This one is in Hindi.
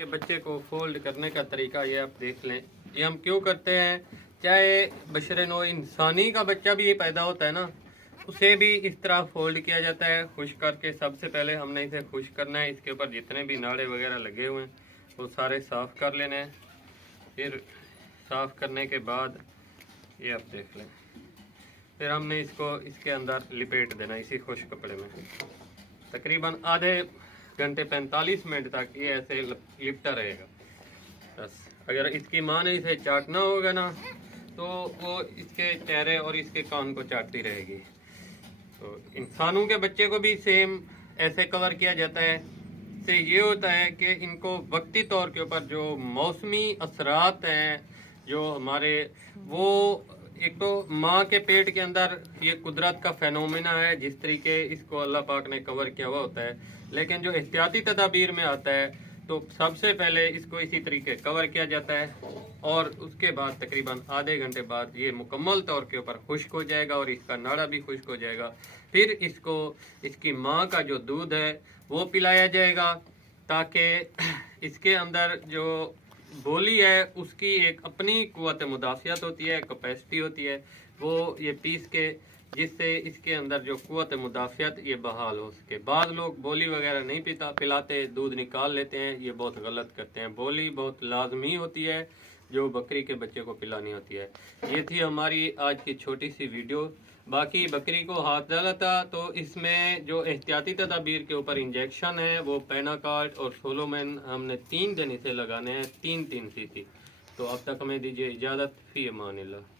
इसके बच्चे को फोल्ड करने का तरीका ये आप देख लें। ये हम क्यों करते हैं, चाहे बशर नौ इंसानी का बच्चा भी ये पैदा होता है ना, उसे भी इस तरह फोल्ड किया जाता है खुश करके। सबसे पहले हमने इसे खुश करना है, इसके ऊपर जितने भी नाड़े वगैरह लगे हुए हैं वो सारे साफ़ कर लेने हैं। फिर साफ़ करने के बाद ये आप देख लें, फिर हमने इसको इसके अंदर लिपेट देना इसी खुश कपड़े में। तकरीबन आधे घंटे 45 मिनट तक ये ऐसे लिपटा रहेगा। बस अगर इसकी माँ ने इसे चाटना होगा ना तो वो इसके चेहरे और इसके कान को चाटती रहेगी। तो इंसानों के बच्चे को भी सेम ऐसे कवर किया जाता है। इससे ये होता है कि इनको वक्ती तौर के ऊपर जो मौसमी असरात हैं जो हमारे, वो एक तो माँ के पेट के अंदर ये कुदरत का फेनोमेना है, जिस तरीके इसको अल्लाह पाक ने कवर किया हुआ होता है। लेकिन जो एहतियाती तदाबीर में आता है तो सबसे पहले इसको इसी तरीके कवर किया जाता है और उसके बाद तकरीबन आधे घंटे बाद ये मुकम्मल तौर के ऊपर खुश्क हो जाएगा और इसका नाड़ा भी खुश्क हो जाएगा। फिर इसको इसकी माँ का जो दूध है वो पिलाया जाएगा, ताकि इसके अंदर जो बोली है उसकी एक अपनी कुव्वत मुदाफ़ियत होती है, कैपेसिटी होती है, वो ये पीस के, जिससे इसके अंदर जो कुव्वत मुदाफ़ियत ये बहाल हो सके। बाद लोग बोली वगैरह नहीं पिलाते, दूध निकाल लेते हैं, ये बहुत गलत करते हैं। बोली बहुत लाजमी होती है जो बकरी के बच्चे को पिलानी होती है। ये थी हमारी आज की छोटी सी वीडियो। बाकी बकरी को हाथ डाला था तो इसमें जो एहतियाती तदाबीर के ऊपर इंजेक्शन है वो पेनाकार्ट और सोलोमेन हमने 3 दिन इसे लगाने हैं, 3 सीसी। तो अब तक हमें दीजिए इजाज़त, फ़ी अमानिल्लाह।